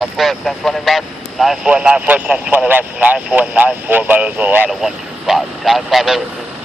1020 box, 9494, 1020 box, 9494, but it was a lot of 125. 95 over 2.